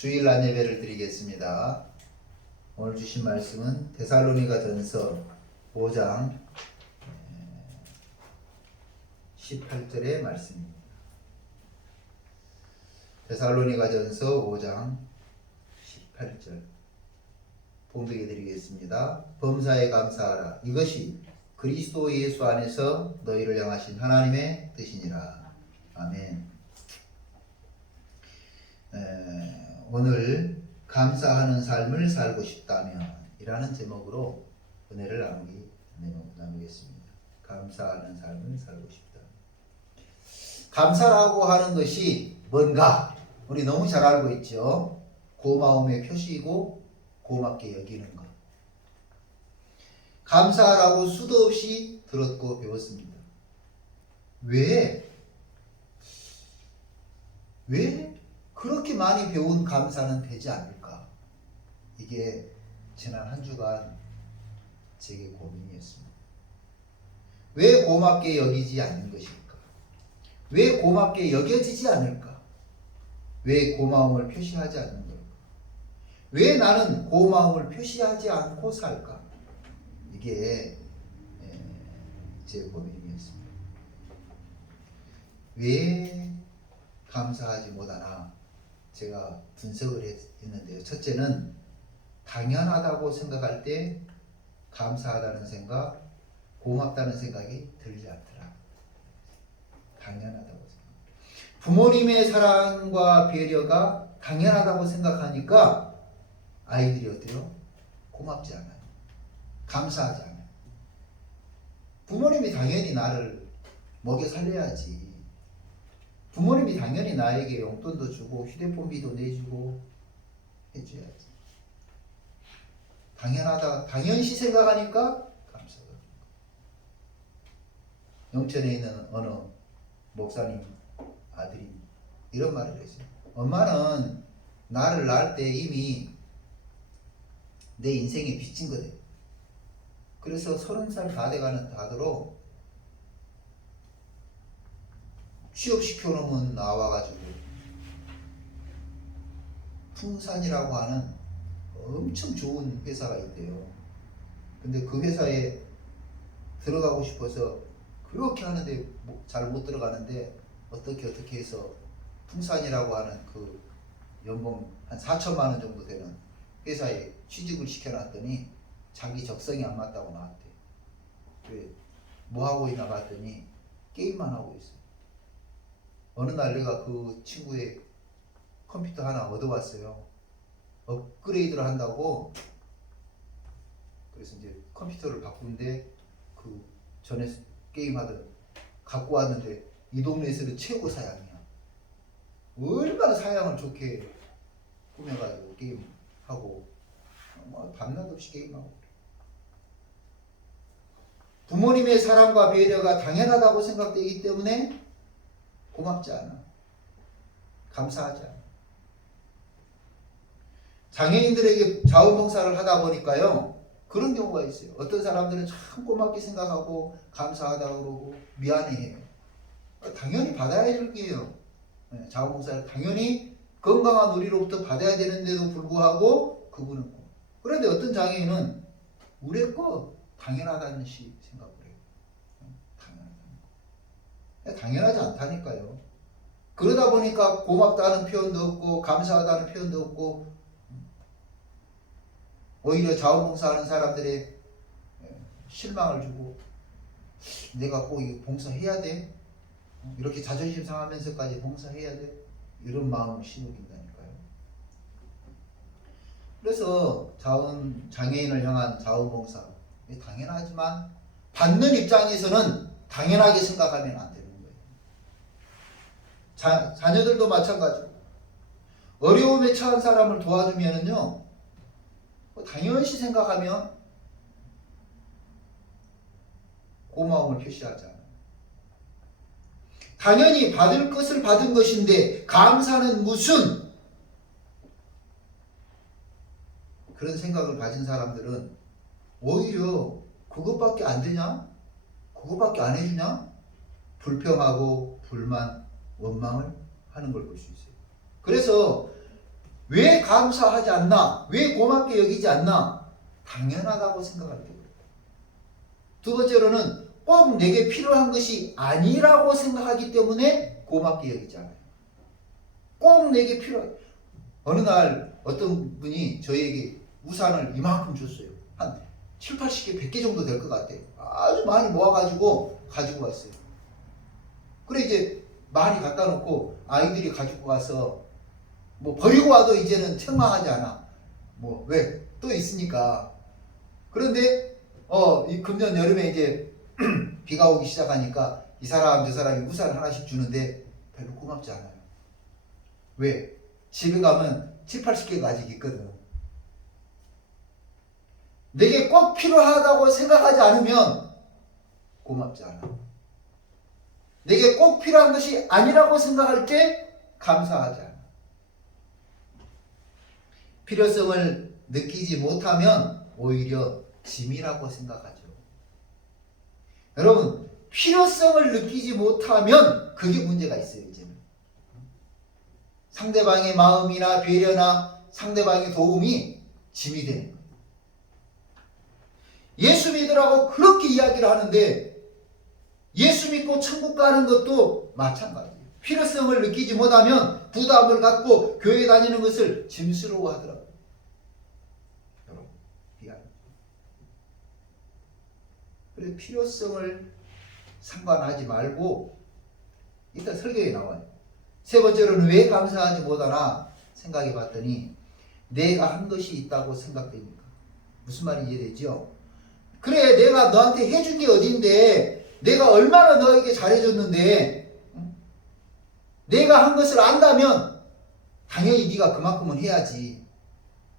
주일날 예배를 드리겠습니다. 오늘 주신 말씀은 데살로니가전서 5장 18절의 말씀입니다. 데살로니가전서 5장 18절 봉독해 드리겠습니다. 범사에 감사하라. 이것이 그리스도 예수 안에서 너희를 향하신 하나님의 뜻이니라. 아멘. 오늘 감사하는 삶을 살고 싶다면 이라는 제목으로 은혜를 나누겠습니다. 감사하는 삶을 살고 싶다. 감사라고 하는 것이 뭔가 우리 너무 잘 알고 있죠. 고마움의 표시이고 고맙게 여기는 것. 감사라고 수도 없이 들었고 배웠습니다. 왜 그렇게 많이 배운 감사는 되지 않을까? 이게 지난 한 주간 제게 고민이었습니다. 왜 고맙게 여기지 않는 것일까? 왜 고맙게 여겨지지 않을까? 왜 고마움을 표시하지 않는 걸까? 왜 나는 고마움을 표시하지 않고 살까? 이게 제 고민이었습니다. 왜 감사하지 못하나? 제가 분석을 했는데요. 첫째는 당연하다고 생각할 때 감사하다는 생각, 고맙다는 생각이 들지 않더라. 당연하다고 생각. 부모님의 사랑과 배려가 당연하다고 생각하니까 아이들이 어때요? 고맙지 않아요. 감사하지 않아요. 부모님이 당연히 나를 먹여 살려야지. 부모님이 당연히 나에게 용돈도 주고 휴대폰비도 내주고 해줘야지. 당연하다, 당연시 생각하니까 감사가. 영천에 있는 어느 목사님 아들이 이런 말을 했어요. 엄마는 나를 낳을 때 이미 내 인생에 빚진 거래. 그래서 30살 다 되도록 취업시켜놓으면 나와가지고 풍산이라고 하는 엄청 좋은 회사가 있대요. 근데 그 회사에 들어가고 싶어서 그렇게 하는데 잘 못 들어가는데 어떻게 해서 풍산이라고 하는 그 연봉 한 4천만 원 정도 되는 회사에 취직을 시켜놨더니 자기 적성이 안 맞다고 나왔대. 왜? 뭐 하고 있나 봤더니 게임만 하고 있어요. 어느 날 내가 그 친구의 컴퓨터 하나 얻어왔어요. 업그레이드를 한다고. 그래서 이제 컴퓨터를 바꾸는데 그 전에 게임하던 갖고 왔는데 이 동네에서는 최고 사양이야. 얼마나 사양을 좋게 꾸며가지고 게임하고 밤낮 없이 게임하고. 부모님의 사랑과 배려가 당연하다고 생각되기 때문에 고맙지 않아. 감사하지 않아. 장애인들에게 자원봉사를 하다 보니까요, 그런 경우가 있어요. 어떤 사람들은 참 고맙게 생각하고 감사하다고 그러고 미안해해요. 당연히 받아야 될 게요. 자원봉사를 당연히 건강한 우리로부터 받아야 되는데도 불구하고 그분은 고. 그런데 어떤 장애인은 우리 거 당연하다는 식 생각을 해요. 당연하지 않다니까요. 그러다 보니까 고맙다는 표현도 없고 감사하다는 표현도 없고 오히려 자원봉사하는 사람들의 실망을 주고 내가 꼭 이거 봉사해야 돼? 이렇게 자존심 상하면서까지 봉사해야 돼? 이런 마음을 심어준다니까요. 그래서 장애인을 향한 자원봉사 당연하지만 받는 입장에서는 당연하게 생각하면 안 되는 거예요. 자녀들도 마찬가지고 어려움에 처한 사람을 도와주면은요 당연시 생각하면 고마움을 표시하지 않아요. 당연히 받을 것을 받은 것인데 감사는 무슨? 그런 생각을 가진 사람들은 오히려 그것밖에 안 되냐? 그것밖에 안 해주냐? 불평하고 불만, 원망을 하는 걸 볼 수 있어요. 그래서 왜 감사하지 않나? 왜 고맙게 여기지 않나? 당연하다고 생각할 때. 두 번째로는 꼭 내게 필요한 것이 아니라고 생각하기 때문에 고맙게 여기지 않아요. 꼭 내게 필요한. 어느 날 어떤 분이 저에게 우산을 이만큼 줬어요. 한 7, 80개, 100개 정도 될 것 같아요. 아주 많이 모아가지고 가지고 왔어요. 그래 이제 많이 갖다 놓고 아이들이 가지고 가서 뭐 버리고 와도 이제는 책망하지 않아. 뭐 왜? 또 있으니까. 그런데 이 금년 여름에 이제 비가 오기 시작하니까 이 사람 저 사람이 우산 하나씩 주는데 별로 고맙지 않아요. 왜? 집에 가면 7, 80개가 아직 있거든. 내게 꼭 필요하다고 생각하지 않으면 고맙지 않아. 내게 꼭 필요한 것이 아니라고 생각할 때 감사하지 않아. 필요성을 느끼지 못하면 오히려 짐이라고 생각하죠. 여러분, 필요성을 느끼지 못하면 그게 문제가 있어요, 이제는. 상대방의 마음이나 배려나 상대방의 도움이 짐이 되는 거예요. 예수 믿으라고 그렇게 이야기를 하는데 예수 믿고 천국 가는 것도 마찬가지예요. 필요성을 느끼지 못하면 부담을 갖고 교회 다니는 것을 짐스러워 하더라고요. 여러분, 미안해요. 그래서 필요성을 상관하지 말고 일단 설교에 나와요. 세 번째로는 왜 감사하지 못하나 생각해 봤더니 내가 한 것이 있다고 생각됩니까? 무슨 말인지 이해되죠? 그래, 내가 너한테 해준 게 어딘데, 내가 얼마나 너에게 잘해줬는데, 내가 한 것을 안다면 당연히 네가 그만큼은 해야지.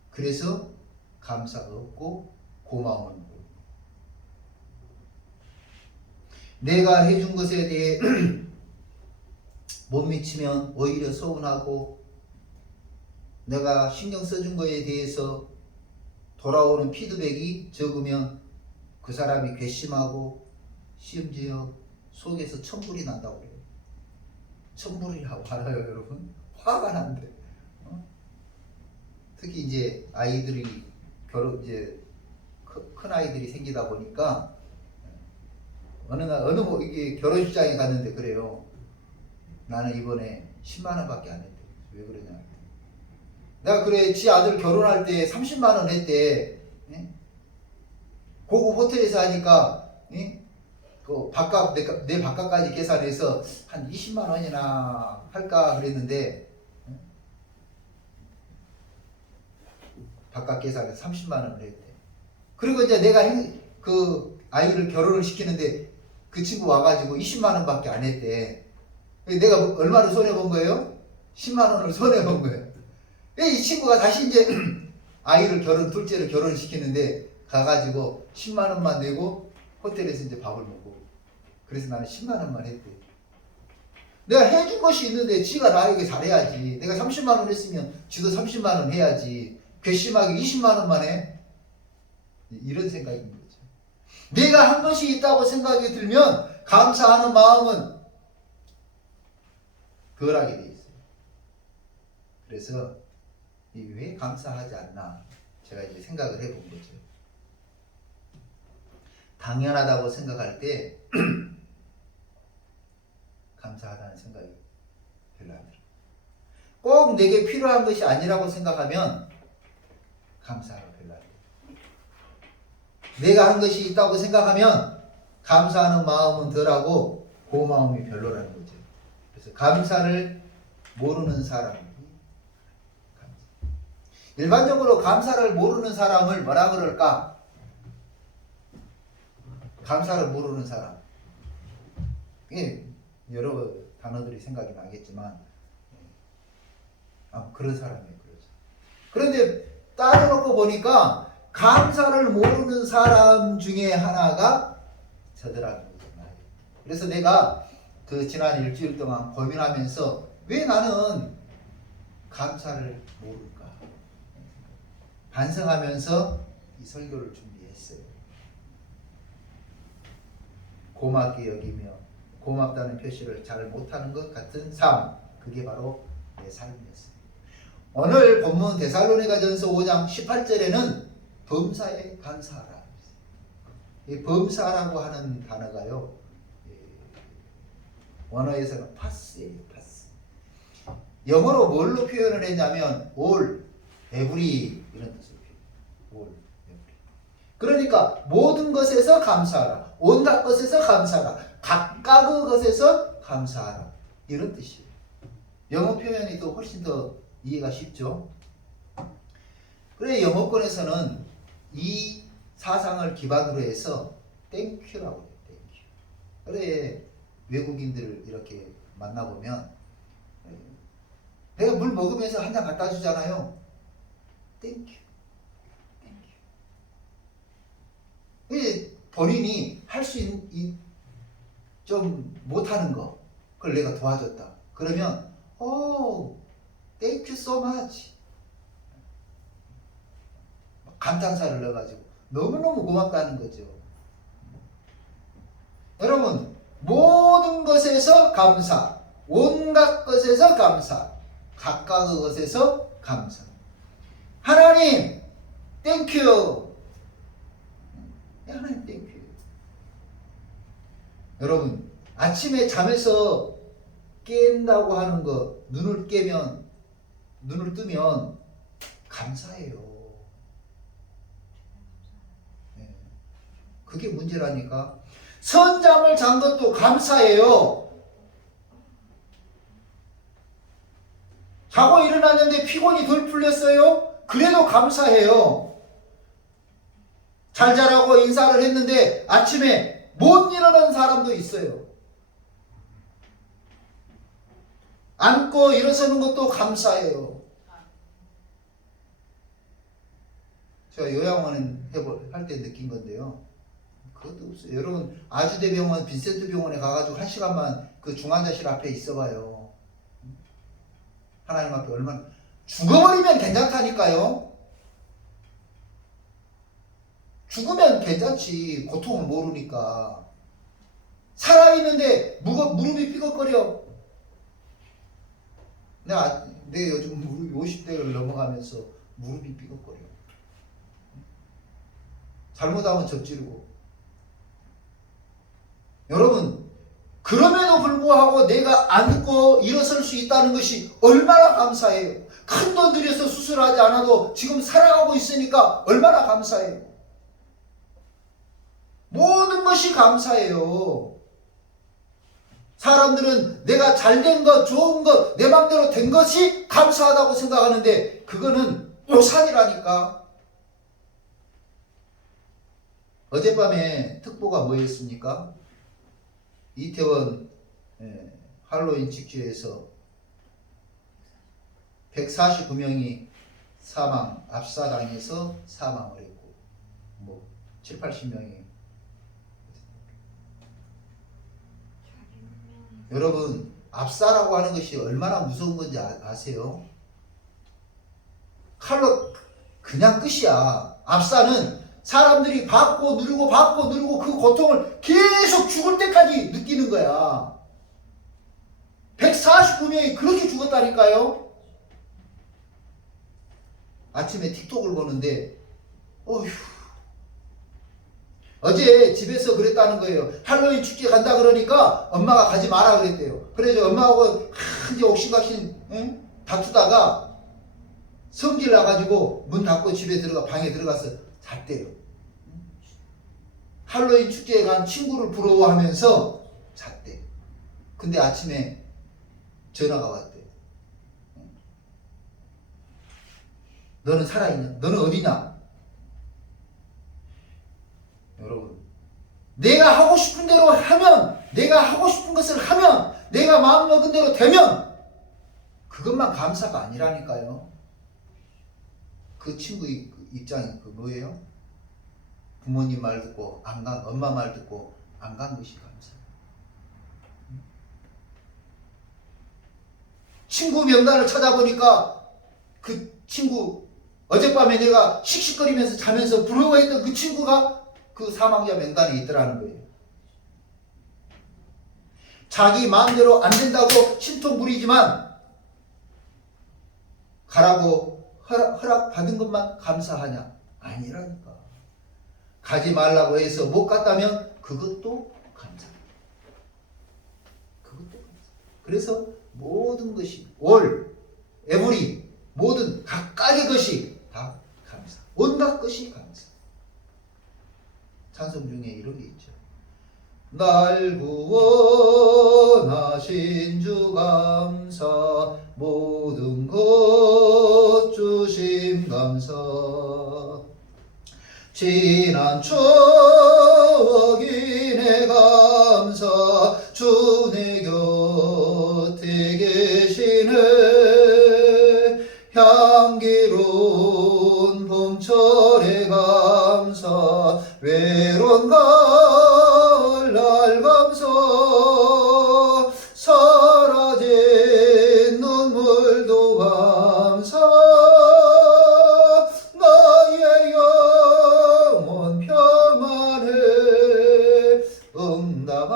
그래서 감사가 없고 고마움은 없고. 내가 해준 것에 대해 못 미치면 오히려 서운하고, 내가 신경 써준 거에 대해서 돌아오는 피드백이 적으면 그 사람이 괘씸하고 심지어 속에서 천불이 난다고 그래요. 천불이라고 알아요, 여러분? 화가 난대. 특히 이제 아이들이 이제 큰 아이들이 생기다 보니까 어느 이게 결혼식장에 갔는데 그래요. 나는 이번에 10만 원밖에 안 했대. 왜 그러냐? 내가 그래, 지 아들 결혼할 때 30만 원 했대. 고급 호텔에서 하니까 그 내 밥값까지 계산해서 한 20만 원이나 할까 그랬는데 밥값 계산해서 30만 원을 했대. 그리고 이제 내가 그 아이를 결혼을 시키는데 그 친구 와가지고 20만 원밖에 안 했대. 내가 얼마를 손해본 거예요? 10만 원을 손해본 거예요. 이 친구가 다시 이제 아이를 둘째를 결혼시키는데 가가지고 10만 원만 내고 호텔에서 이제 밥을 먹고. 그래서 나는 10만 원만 했대. 내가 해준 것이 있는데 지가 나에게 잘해야지. 내가 30만 원 했으면 지도 30만 원 해야지. 괘씸하게 20만 원만 해? 이런 생각인 거죠. 내가 한 것이 있다고 생각이 들면 감사하는 마음은 덜하게 돼 있어요. 그래서 왜 감사하지 않나 제가 이제 생각을 해본 거죠. 당연하다고 생각할 때 감사하다는 생각이 별로 안 들어요. 꼭 내게 필요한 것이 아니라고 생각하면 감사가 별로 안 돼요. 내가 한 것이 있다고 생각하면 감사하는 마음은 덜하고 고마움이 별로라는 거죠. 그래서 감사를 모르는 사람이 일반적으로 감사를 모르는 사람을 뭐라 그럴까? 감사를 모르는 사람. 이게 여러 단어들이 생각이 나겠지만 그런 사람이에요. 그렇죠. 그런데 따져놓고 보니까 감사를 모르는 사람 중에 하나가 저더라는 거죠. 그래서 내가 그 지난 일주일 동안 고민하면서 왜 나는 감사를 모를까 반성하면서 이 설교를 준비했어요. 고맙게 여기며 고맙다는 표시를 잘 못하는 것 같은 삶, 그게 바로 내 삶이었어요. 오늘 본문 데살로니가전서 5장 18절에는 범사에 감사하라. 이 범사라고 하는 단어가요, 원어에서는 파스예요. 파스. 영어로 뭘로 표현을 했냐면 all, every 이런 뜻으로 표현. all, every. 그러니까 모든 것에서 감사하라. 온갖 것에서 감사하라. 각각의 것에서 감사하라. 이런 뜻이에요. 영어 표현이 또 훨씬 더 이해가 쉽죠. 그래 영어권에서는 이 사상을 기반으로 해서 땡큐라고 해요. 땡큐. 그래 외국인들을 이렇게 만나보면 내가 물 먹으면서 한 잔 갖다 주잖아요. 땡큐. 땡큐. 본인이 할 수 있는 좀 못하는 거 그걸 내가 도와줬다. 그러면 thank you so much. 감탄사를 넣어가지고 너무너무 고맙다는 거죠. 여러분 모든 것에서 감사, 온갖 것에서 감사, 각각의 것에서 감사. 하나님 땡큐. 하나님 땡큐. 여러분 아침에 잠에서 깬다고 하는 거, 눈을 뜨면 감사해요. 네. 그게 문제라니까. 선잠을 잔 것도 감사해요. 자고 일어났는데 피곤이 덜 풀렸어요? 그래도 감사해요. 잘 자라고 인사를 했는데 아침에 못 일어나는 사람도 있어요. 앉고 일어서는 것도 감사해요. 제가 요양원 할 때 느낀 건데요. 그것도 없어요. 여러분 아주대병원 빈센트 병원에 가가지고 1시간만 그 중환자실 앞에 있어봐요. 하나님 앞에 얼마나 죽어버리면 괜찮다니까요. 죽으면 괜찮지. 고통을 모르니까. 살아있는데 무릎이 삐걱거려. 내 요즘 무릎이 50대를 넘어가면서 무릎이 삐걱거려. 잘못하면 접지르고. 여러분 그럼에도 불구하고 내가 앉고 일어설 수 있다는 것이 얼마나 감사해요. 큰 돈 들여서 수술하지 않아도 지금 살아가고 있으니까 얼마나 감사해요. 모든 것이 감사해요. 사람들은 내가 잘된 것, 좋은 것, 내 맘대로 된 것이 감사하다고 생각하는데 그거는 오산이라니까. 어젯밤에 특보가 뭐였습니까? 이태원 할로윈 직주에서 149명이 압사당해서 사망을 했고 7, 80명이. 여러분 압사라고 하는 것이 얼마나 무서운 건지 아세요? 칼로 그냥 끝이야. 압사는 사람들이 받고 누르고 그 고통을 계속 죽을 때까지 느끼는 거야. 149명이 그렇게 죽었다니까요. 아침에 틱톡을 보는데 어제 집에서 그랬다는 거예요. 할로윈 축제 간다 그러니까 엄마가 가지 마라 그랬대요. 그래서 엄마하고 이제 옥신각신 다투다가 성질 나가지고 문 닫고 방에 들어가서 잤대요. 할로윈 축제에 간 친구를 부러워하면서 잤대. 근데 아침에 전화가 왔대. 너는 살아있냐? 너는 어디냐? 여러분 내가 하고 싶은 대로 하면, 내가 하고 싶은 것을 하면, 내가 마음먹은 대로 되면 그것만 감사가 아니라니까요. 그 친구 입장이 뭐예요? 부모님 말 듣고 안 간, 엄마 말 듣고 안 간 것이 감사해요. 친구 명단을 찾아보니까 그 친구 어젯밤에 내가 씩씩거리면서 자면서 부러워했던 그 친구가 그 사망자 명단에 있더라는 거예요. 자기 마음대로 안 된다고 신통 부리지만 가라고 허락받은 것만 감사하냐? 아니라니까. 가지 말라고 해서 못 갔다면 그것도 감사. 그것도 감사. 그래서 모든 것이 에브리 모든 각각의 것이 다 감사. 온갖 것이 감사. 찬송 중에 이런 게 있죠. 날 구원하신 주 감사, 모든 것 주심 감사. 지난 추억이 내 감사, 주 내 곁에 계시네. 향기로운 봄철의 감사, 외로운 가을날 감사. 사라진 눈물도 감사. 나의 영혼 평안해.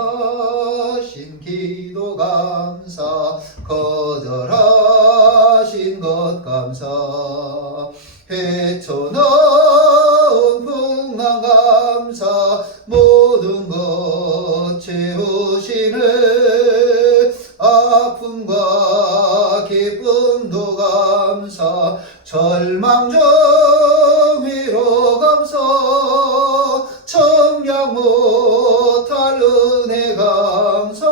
응답하신 기도 감사. 거절하신 것 감사. 헤쳐나온 풍랑 감사. 모든 것 채우시네. 아픔과 기쁨도 감사. 절망 중 위로 감사. 청량 못할 은혜 감사.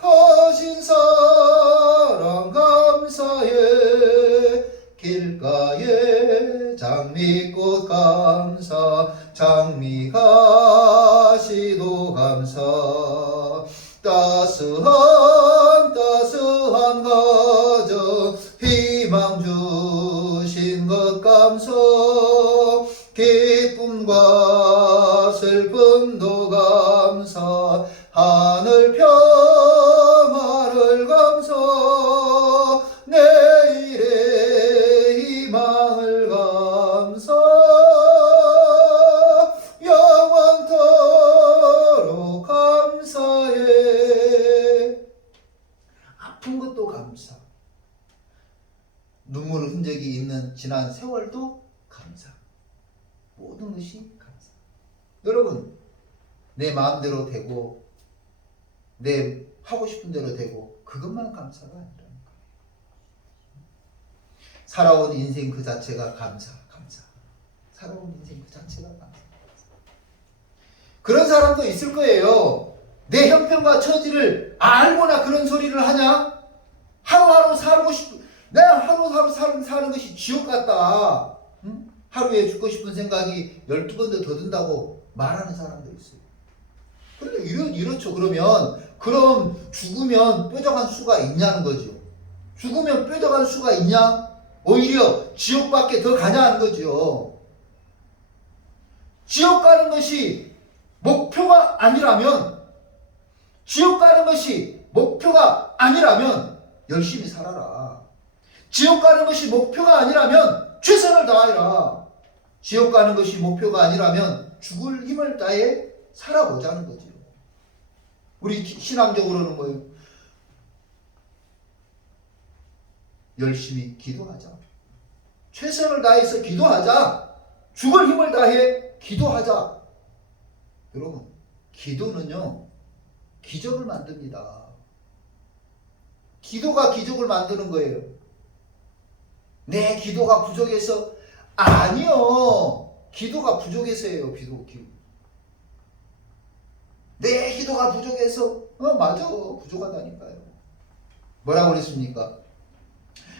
거신 사랑 감사해. 길가에 장미꽃 감사. 장미가시도 감사. 따스한 가정 희망 주신 것 감사. 기쁨과 슬픔도 감사. 하늘 평화를 감사. 내일의 희망을 감사. 영원토록 감사해. 아픈 것도 감사. 눈물 흔적이 있는 지난 세월도 감사. 모든 것이 감사. 여러분, 내 마음대로 되고 내 하고 싶은 대로 되고 그것만 감사가 아니라는 거예요. 살아온 인생 그 자체가 감사. 살아온 인생 그 자체가 감사. 그런 사람도 있을 거예요. 내 형편과 처지를 알고나 그런 소리를 하냐? 하루하루 살고 싶은, 내가 하루하루 사는 것이 지옥 같다. 응? 하루에 죽고 싶은 생각이 12번도 더 든다고 말하는 사람도 있어요. 그런데 이렇죠. 그럼 죽으면 뾰족한 수가 있냐는 거죠. 죽으면 뾰족한 수가 있냐? 오히려 지옥밖에 더 가냐 하는 거죠. 지옥 가는 것이 목표가 아니라면 열심히 살아라. 지옥 가는 것이 목표가 아니라면 최선을 다하라. 지옥 가는 것이 목표가 아니라면 죽을 힘을 다해 살아보자는 거죠. 우리 신앙적으로는 뭐예요? 열심히 기도하자. 최선을 다해서 기도하자. 죽을 힘을 다해 기도하자. 여러분, 기도는요, 기적을 만듭니다. 기도가 기적을 만드는 거예요. 내 기도가 부족해서, 아니요. 기도가 부족해서예요. 내 기도가 부족해서, 맞아. 부족하다니까요. 뭐라고 그랬습니까?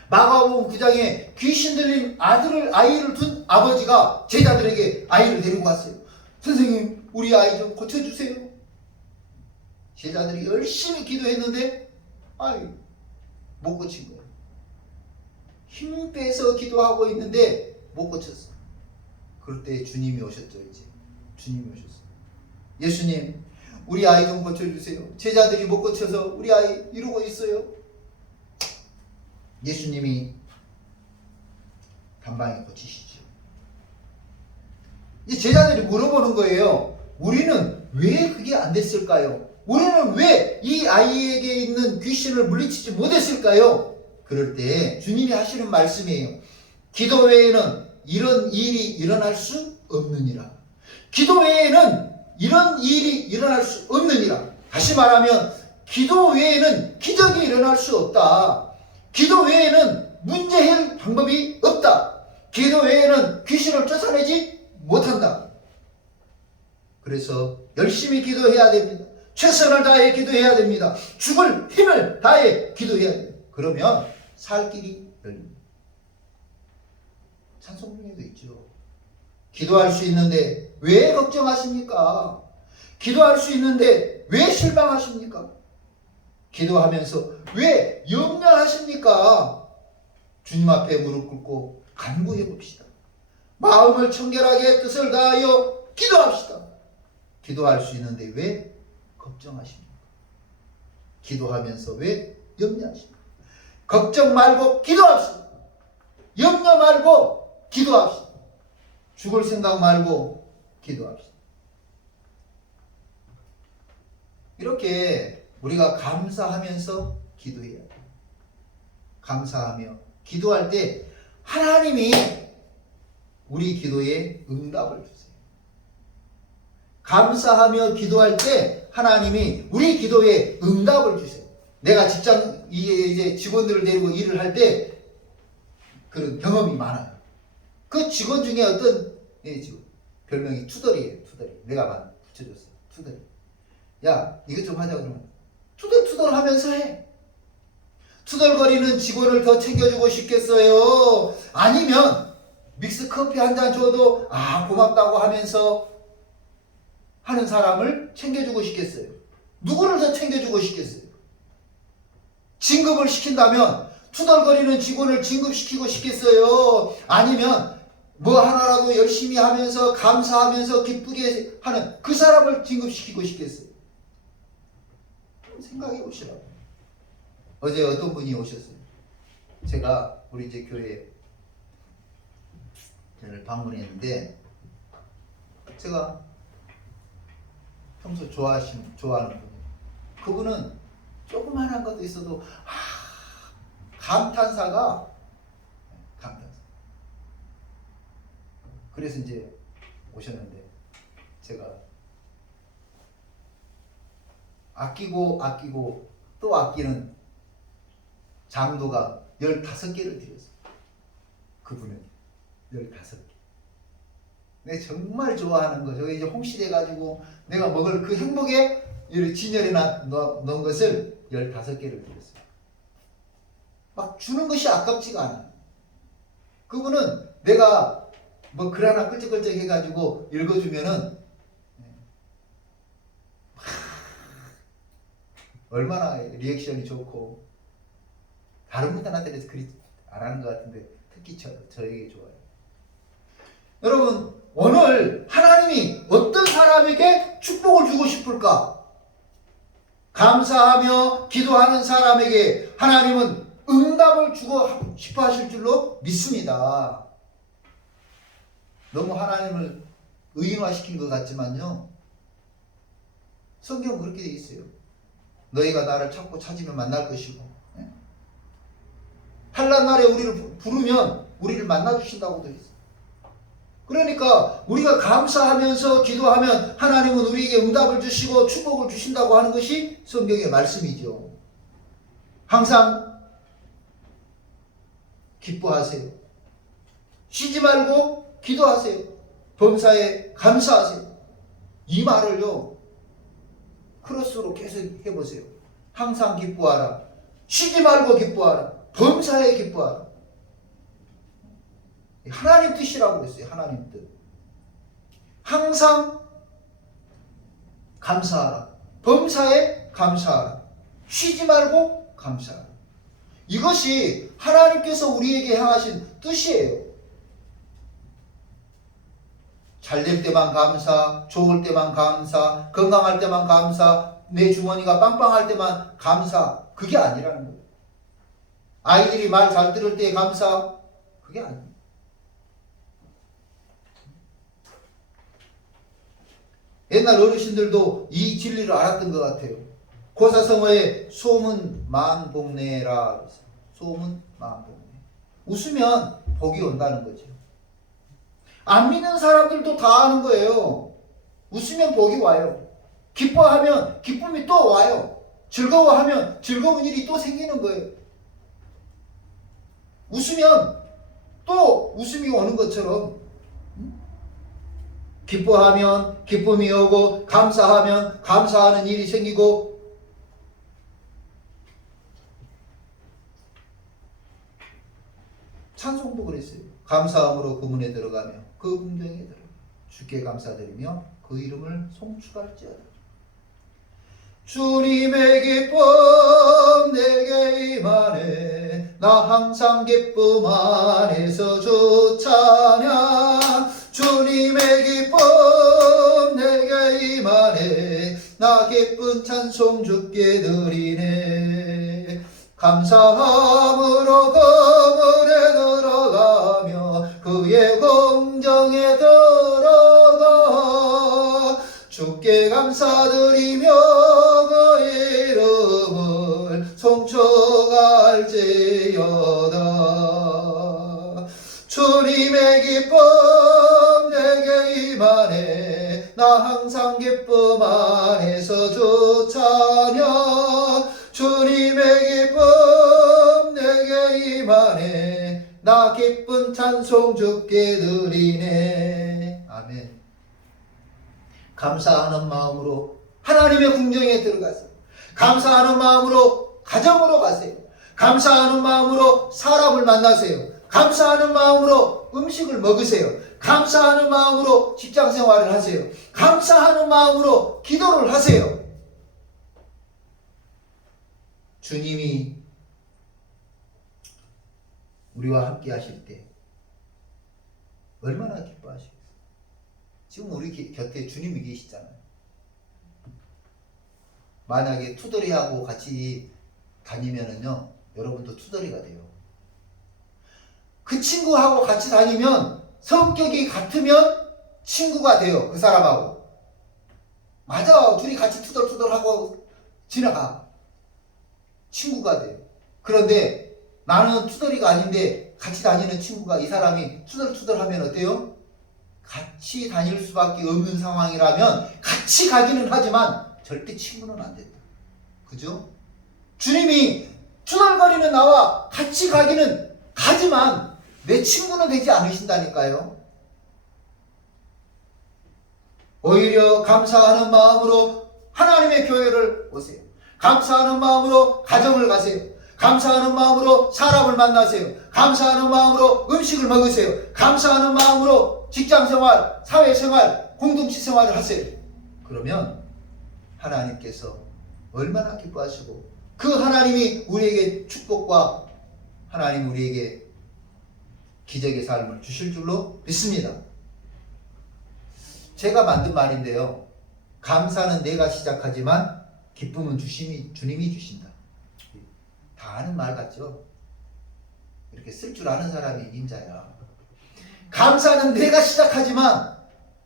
마가복음 9장에 귀신 들린 아이를 둔 아버지가 제자들에게 아이를 데리고 왔어요. 선생님, 우리 아이 좀 고쳐주세요. 제자들이 열심히 기도했는데 못 고친 거예요. 힘 빼서 기도하고 있는데 못 고쳤어. 그럴 때 주님이 오셨죠. 주님이 오셨어요. 예수님, 우리 아이 좀 고쳐주세요. 제자들이 못 고쳐서 우리 아이 이러고 있어요. 예수님이 단방에 고치시죠. 이제 제자들이 물어보는 거예요. 우리는 왜 그게 안 됐을까요? 우리는 왜 이 아이에게 있는 귀신을 물리치지 못했을까요? 그럴 때 주님이 하시는 말씀이에요. 기도 외에는 이런 일이 일어날 수 없느니라. 기도 외에는 이런 일이 일어날 수 없느니라. 다시 말하면 기도 외에는 기적이 일어날 수 없다. 기도 외에는 문제 해결 방법이 없다. 기도 외에는 귀신을 쫓아내지 못한다. 그래서 열심히 기도해야 됩니다. 최선을 다해 기도해야 됩니다. 죽을 힘을 다해 기도해야 됩니다. 그러면 살 길이 열립니다. 찬송 중에도 있죠. 기도할 수 있는데 왜 걱정하십니까? 기도할 수 있는데 왜 실망하십니까? 기도하면서 왜 염려하십니까? 주님 앞에 무릎 꿇고 간구해 봅시다. 마음을 청결하게 뜻을 다하여 기도합시다. 기도할 수 있는데 왜 걱정하십니까? 기도하면서 왜 염려하십니까? 걱정 말고 기도합시다. 염려 말고 기도합시다. 죽을 생각 말고 기도합시다. 이렇게 우리가 감사하면서 기도해야 돼요. 감사하며 기도할 때 하나님이 우리 기도에 응답을 주세요. 감사하며 기도할 때 하나님이 우리 기도에 응답을 주세요. 내가 직장 이제 직원들을 데리고 일을 할 때 그런 경험이 많아요. 그 직원 중에 어떤 직원, 별명이 투덜이에요. 투덜이. 내가 붙여줬어요. 투덜이. 야, 이것 좀 하자 그러면 투덜투덜 하면서 해. 투덜거리는 직원을 더 챙겨주고 싶겠어요? 아니면 믹스 커피 한 잔 줘도 고맙다고 하면서 하는 사람을 챙겨주고 싶겠어요? 누구를 더 챙겨주고 싶겠어요? 진급을 시킨다면 투덜거리는 직원을 진급시키고 싶겠어요? 아니면 뭐 하나라도 열심히 하면서 감사하면서 기쁘게 하는 그 사람을 진급시키고 싶겠어요? 생각해 보시라고. 어제 어떤 분이 오셨어요. 제가 우리 이제 교회에 저를 방문했는데 제가 평소 좋아하는 분이에요. 그분은 조그만한 것도 있어도 감탄사가 그래서 이제 오셨는데 제가 아끼고 또 아끼는 장도가 15개를 드렸어요. 그분은 15개. 내가 정말 좋아하는 거, 저기 이제 홍시돼 가지고 내가 먹을 그 행복에 진열해 놓은 것을 15개를 드렸어요. 막 주는 것이 아깝지가 않아요. 그분은 내가 뭐 글 하나 끌적끌적 해가지고 읽어주면은 얼마나 리액션이 좋고 다른 분들한테는 그리 안 하는 것 같은데 특히 저에게 좋아요. 여러분, 오늘 하나님이 어떤 사람에게 축복을 주고 싶을까? 감사하며 기도하는 사람에게 하나님은 응답을 주고 싶어 하실 줄로 믿습니다. 너무 하나님을 의인화시킨 것 같지만요, 성경은 그렇게 되어 있어요. 너희가 나를 찾고 찾으면 만날 것이고, 환난 날에 우리를 부르면 우리를 만나 주신다고 되어 있어요. 그러니까 우리가 감사하면서 기도하면 하나님은 우리에게 응답을 주시고 축복을 주신다고 하는 것이 성경의 말씀이죠. 항상 기뻐하세요. 쉬지 말고 기도하세요. 범사에 감사하세요. 이 말을요, 크로스로 계속 해보세요. 항상 기뻐하라. 쉬지 말고 기뻐하라. 범사에 기뻐하라. 하나님 뜻이라고 그랬어요. 하나님 뜻. 항상 감사하라. 범사에 감사하라. 쉬지 말고 감사하라. 이것이 하나님께서 우리에게 향하신 뜻이에요. 잘 될 때만 감사, 좋을 때만 감사, 건강할 때만 감사, 내 주머니가 빵빵할 때만 감사. 그게 아니라는 거예요. 아이들이 말 잘 들을 때 감사. 그게 아니에요. 옛날 어르신들도 이 진리를 알았던 것 같아요. 고사성어에 소문만복내라. 소문 마음 때문에. 웃으면 복이 온다는 거죠. 안 믿는 사람들도 다 아는 거예요. 웃으면 복이 와요. 기뻐하면 기쁨이 또 와요. 즐거워하면 즐거운 일이 또 생기는 거예요. 웃으면 또 웃음이 오는 것처럼, 기뻐하면 기쁨이 오고 감사하면 감사하는 일이 생기고, 찬송도 그랬어요. 감사함으로 그 문에 들어가며 그 궁정에 들어가 주께 감사드리며 그 이름을 송축할지어다. 주님의 기쁨 내게 임하네. 나 항상 기쁨 안에서 주 찬양. 주님의 기쁨 내게 임하네. 나 기쁜 찬송 주께 드리네. 감사함으로 그 문에 들어가며 그의 궁정에 들어가 주께 감사드리며 그 이름을 송축할지어다. 주님의 기쁨 내게 임하네. 나 항상 기쁨 안에서 주 찬양. 주님의 기쁨 내게 임하네. 나 기쁜 찬송 주께 드리네. 아멘. 감사하는 마음으로 하나님의 궁정에 들어가세요. 감사하는 마음으로 가정으로 가세요. 감사하는 마음으로 사람을 만나세요. 감사하는 마음으로 음식을 먹으세요. 감사하는 마음으로 직장 생활을 하세요. 감사하는 마음으로 기도를 하세요. 주님이 우리와 함께 하실 때 얼마나 기뻐하시겠어요. 지금 우리 곁에 주님이 계시잖아요. 만약에 투덜이하고 같이 다니면은요, 여러분도 투덜이가 돼요. 그 친구하고 같이 다니면 성격이 같으면 친구가 돼요. 그 사람하고. 맞아. 둘이 같이 투덜투덜하고 지나가. 친구가 돼요. 그런데 나는 투덜이가 아닌데 같이 다니는 친구가, 이 사람이 투덜투덜하면 어때요? 같이 다닐 수밖에 없는 상황이라면 같이 가기는 하지만 절대 친구는 안 된다. 그죠? 주님이 투덜거리는 나와 같이 가기는 가지만 내 친구는 되지 않으신다니까요. 오히려 감사하는 마음으로 하나님의 교회를 오세요. 감사하는 마음으로 가정을 가세요. 감사하는 마음으로 사람을 만나세요. 감사하는 마음으로 음식을 먹으세요. 감사하는 마음으로 직장생활, 사회생활, 공동체 생활을 하세요. 그러면 하나님께서 얼마나 기뻐하시고 그 하나님이 우리에게 축복과 하나님 우리에게 기적의 삶을 주실 줄로 믿습니다. 제가 만든 말인데요. 감사는 내가 시작하지만 기쁨은 주님이 주신다. 다 아는 말 같죠? 이렇게 쓸 줄 아는 사람이 임자야. 감사는 내가 시작하지만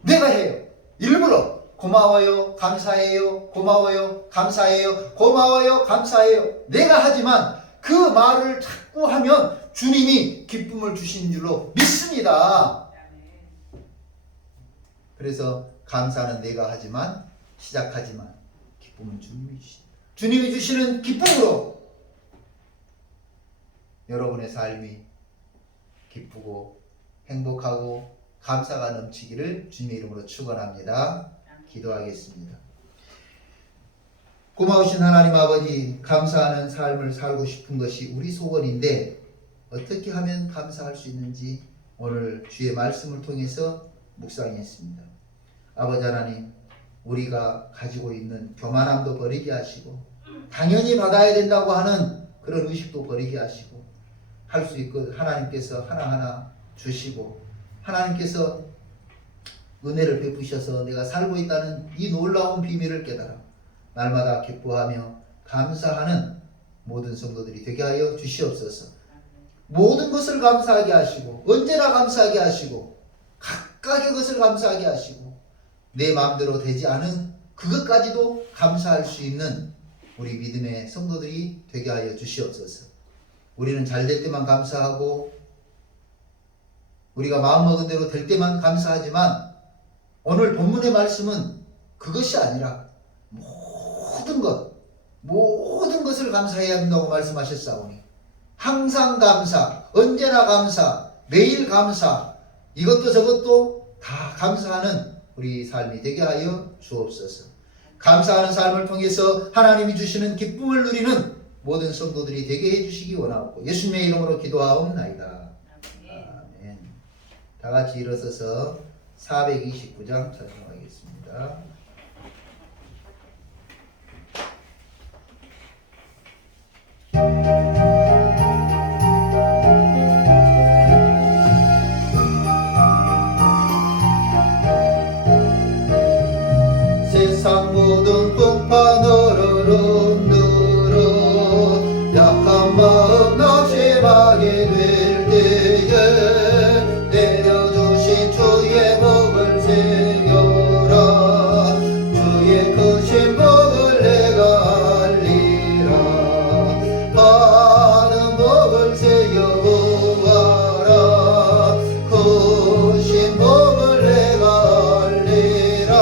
내가 해요. 일부러 고마워요, 감사해요, 고마워요, 감사해요, 고마워요, 감사해요. 내가 하지만 그 말을 자꾸 하면 주님이 기쁨을 주신 줄로 믿습니다. 그래서 감사는 내가 하지만 시작하지만 기쁨은 주님이 주신다. 주님이 주시는 기쁨으로 여러분의 삶이 기쁘고 행복하고 감사가 넘치기를 주님의 이름으로 축원합니다. 기도하겠습니다. 고마우신 하나님 아버지, 감사하는 삶을 살고 싶은 것이 우리 소원인데 어떻게 하면 감사할 수 있는지 오늘 주의 말씀을 통해서 묵상했습니다. 아버지 하나님, 우리가 가지고 있는 교만함도 버리게 하시고 당연히 받아야 된다고 하는 그런 의식도 버리게 하시고 할 수 있고 하나님께서 하나하나 주시고 하나님께서 은혜를 베푸셔서 내가 살고 있다는 이 놀라운 비밀을 깨달아 날마다 기뻐하며 감사하는 모든 성도들이 되게 하여 주시옵소서. 모든 것을 감사하게 하시고 언제나 감사하게 하시고 각각의 것을 감사하게 하시고 내 마음대로 되지 않은 그것까지도 감사할 수 있는 우리 믿음의 성도들이 되게 하여 주시옵소서. 우리는 잘 될 때만 감사하고 우리가 마음먹은 대로 될 때만 감사하지만 오늘 본문의 말씀은 그것이 아니라 모든 것을 감사해야 한다고 말씀하셨사오니 항상 감사, 언제나 감사, 매일 감사, 이것도 저것도 다 감사하는 우리 삶이 되게 하여 주옵소서. 감사하는 삶을 통해서 하나님이 주시는 기쁨을 누리는 모든 성도들이 되게 해주시기 원하옵고 예수님의 이름으로 기도하옵나이다. 아멘. 다 같이 일어서서 429장 찬송하겠습니다. 세상 모든 풍파 너르르 약한 마음 낙심하게 될 때에 내려주신 주의 복을 새겨라. 주의 크신 복을 내가 알리라. 받은 복을 새겨보아라. 크신 복을 내가 알리라.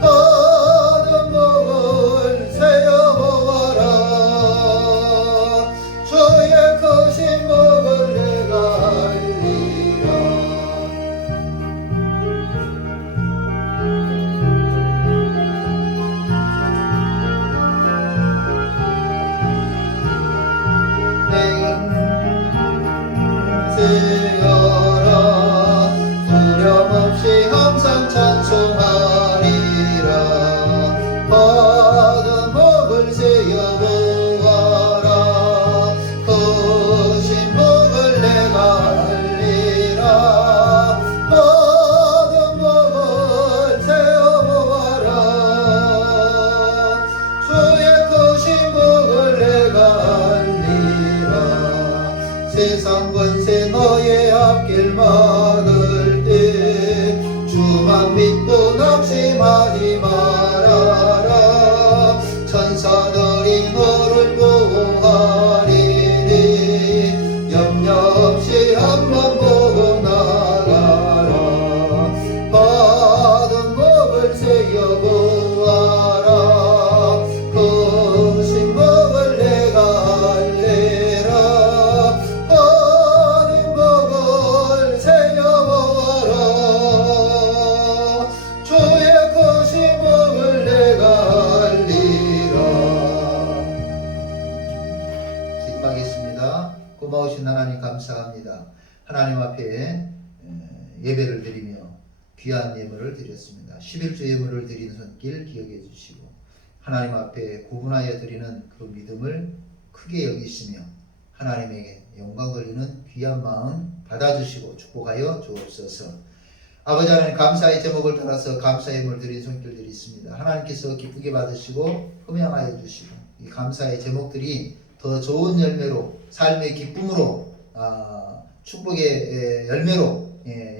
받은 복을 새겨보아라. 주의 크신 복을 내가 알리라. 세여라. 두려움없이 항상 찬송하리라. 받은 복을 세어보아라. 크신 복을 내가 알리라. 받은 복을 세어보아라. 주의 크신 복을 내가 알리라. 세상 권세 너의 앞길 막을 때 주만 믿고 낙심하지 말아라. 천사들이 너를 보호하리니 염려 없이 한번 보고 나가라. 받은 복을 새겨보아라. 크신 복을 내가 알리라. 받은 복을 새겨보아라. 주의 크신 복을 내가 알리라. 기도하겠습니다. 고마우신 하나님 감사합니다. 하나님 앞에 예배를 드리며 귀한 예물을 드렸습니다. 11조 예물을 드리는 손길 기억해 주시고 하나님 앞에 구분하여 드리는 그 믿음을 크게 여기시며 하나님에게 영광 돌리는 귀한 마음 받아주시고 축복하여 주옵소서. 아버지 하나님 감사의 제목을 따라서 감사 예물 드린 손길들이 있습니다. 하나님께서 기쁘게 받으시고 흠양하여 주시고 이 감사의 제목들이 더 좋은 열매로 삶의 기쁨으로 축복의 열매로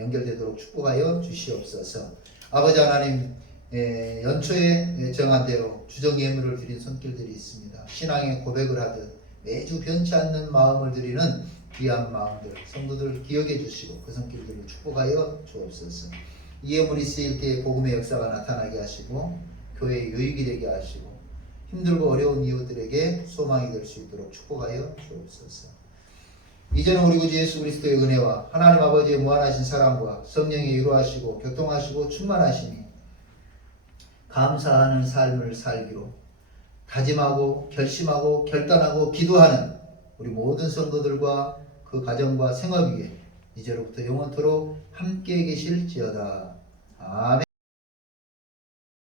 연결되도록 축복하여 주시옵소서. 아버지 하나님 연초에 정한 대로 주정 예물을 드린 손길들이 있습니다. 신앙의 고백을 하듯 매주 변치 않는 마음을 드리는 귀한 마음들 성도들 기억해 주시고 그 손길들을 축복하여 주옵소서. 이 예물이 쓰일 때 복음의 역사가 나타나게 하시고 교회의 유익이 되게 하시고 힘들고 어려운 이웃들에게 소망이 될 수 있도록 축복하여 주옵소서. 이제는 우리 구주 예수 그리스도의 은혜와 하나님 아버지의 무한하신 사랑과 성령의 위로하시고 교통하시고 충만하시니 감사하는 삶을 살기로 다짐하고 결심하고 결단하고 기도하는 우리 모든 성도들과 그 가정과 생업 위에 이제로부터 영원토록 함께 계실지어다. 아멘.